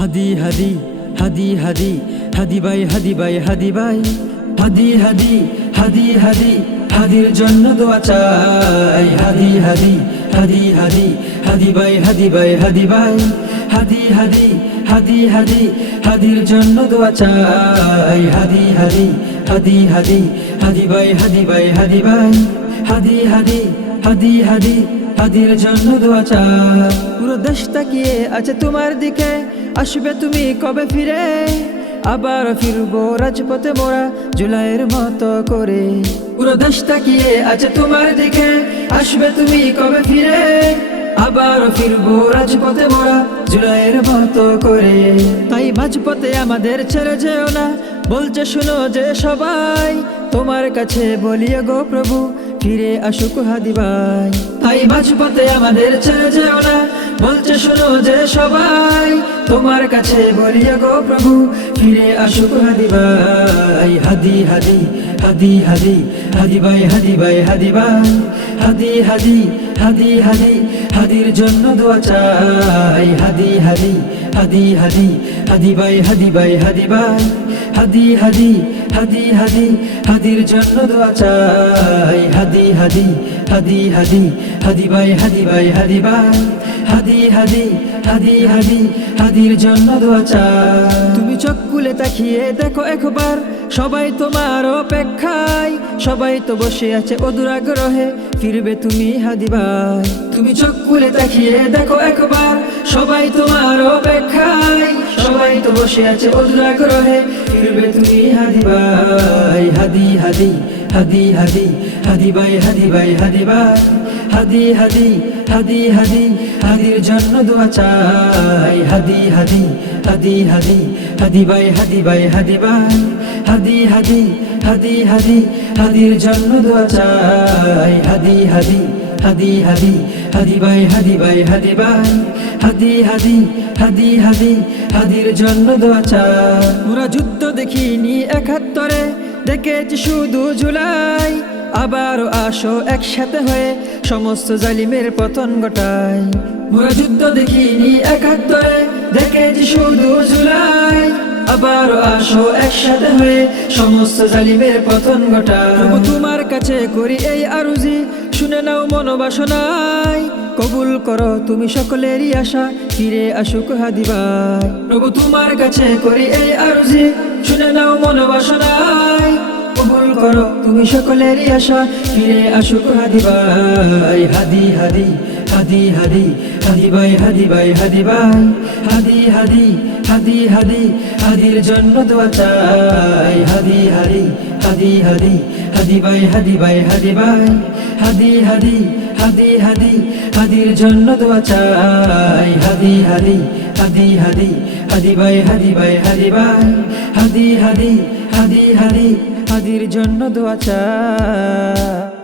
হাদি হাদি হাদি হাদি হাদি ভাই হাদি ভাই হাদি ভাই হাদি হাদি হাদি হাদি হাদির জন্য দোয়া চাই হাদি হাদি হাদি হাদি হাদি ভাই হাদি ভাই হাদি ভাই হাদি হাদি হাদি হাদি হাদির জন্য দোয়া চাই হাদি হাদি হাদি হাদি হাদি ভাই হাদি ভাই হাদি ভাই হাদি হাদি হাদি হাদি হাদির জন্য দোয়া চাই। পুরো দেশ তাকিয়ে আছে তোমার দিকে, আসবে তুমি কবে ফিরে? আবার ফিরবো রাজপথে মোরা জুলাইয়ের মতো করে। পুরো দেশ তাকিয়ে আছে তোমার দিকে, আসবে তুমি কবে ফিরে? আবার ফিরবো রাজপথে মোরা জুলাইয়ের মতো করে। তাই মাঝপথে আমাদের ছেড়ে যেও না, বলছে শুনো যে সবাই, তোমার কাছে বলিয়ে গো প্রভু ফিরে আসুক হাদি ভাই। তাই মাঝপথে আমাদের ছেড়ে যেও না, বলছে শুনো যে সবাই, তোমার কাছে বলিয়ে গো প্রভু ফিরে আসুক হাদি ভাই। হাদি হাদি হাদি হাদি হাদি ভাই হাদি ভাই হাদি ভাই হাদি হাদি হাদি হাদি হাদির জন্য দোয়া চাই হাদি হাদি হাদি হাদি হাদি ভাই হাদি ভাই হাদি ভাই হাদি হাদি হাদি হাদি হাদির জন্য দোয়া চাই হাদি হাদি হাদি হাদি হাদি ভাই হাদি ভাই হাদি ভাই হাদি হাদি হাদি হাদি হাদির জন্য দোয়া চাই। তুমি চোখ খুলে তাকিয়ে দেখো একবার, সবাই তোমার অপেক্ষায়, সবাই তো বসে আছে অধুর আগ্রহে ফিরবে তুমি হাদি ভাই। তুমি চোখ খুলে তাকিয়ে দেখো একবার, সবাই তোমার অপেক্ষায়, সবাই তো বসে আছে অধুর আগ্রহে ফিরবে তুমি হাদি ভাই। হাদি হাদি হাদি হাদি হাদি ভাই হাদি ভাই হাদি ভাই হাদি হাদি হাদি হাদি হাদির জন্য দোয়া চাই হাদি হাদি হাদি হাদি হাদি ভাই হাদি ভাই হাদি ভাই হাদি হাদি হাদি হাদি হাদির জন্য দোয়া চাই হাদি হাদি হাদি হাদি হাদি ভাই হাদি ভাই হাদি ভাই হাদি হাদি হাদি হাদি হাদির জন্য দোয়া চাই। মোরা যুদ্ধ দেখিনি ৭১, দেখেছি শুধু জুলাই, আবারও আসো একসাথে হয়ে সমস্ত জালিমের পতন ঘটাই। মোরা যুদ্ধ দেখিনি ৭১, দেখেছি শুধু জুলাই, আবারও আসো একসাথে হয়ে সমস্ত জালিমের পতন ঘটাই। প্রভু তোমার কাছে করি এই আরজি, শুনে নাও মনোবাসনায়, কবুল করো তুমি সকলেরই আশা ফিরে আসুক হাদি ভাই। প্রভু তোমার কাছে করি এই আরজি, শুনে নাও মনোবাসনায়, কবুল করো তুমি সকলেরই আশা ফিরে আসুক হাদি ভাই। হাদি হাদি হাদি হাদি হাদি ভাই হাদি ভাই হাদি ভাই হাদি হাদি হাদি হাদি হাদির জন্য দোয়া চাই হাদি হাদি হাদি হাদি হাদি ভাই হাদি ভাই হাদি ভাই হাদি হাদি হাদি হাদি হাদির জন্য দোয়া চাই হাদি হাদি হাদি হাদি হাদি ভাই হাদি ভাই হাদি ভাই হাদি হাদি হাদি হাদি হাদির জন্য দোয়া চাই।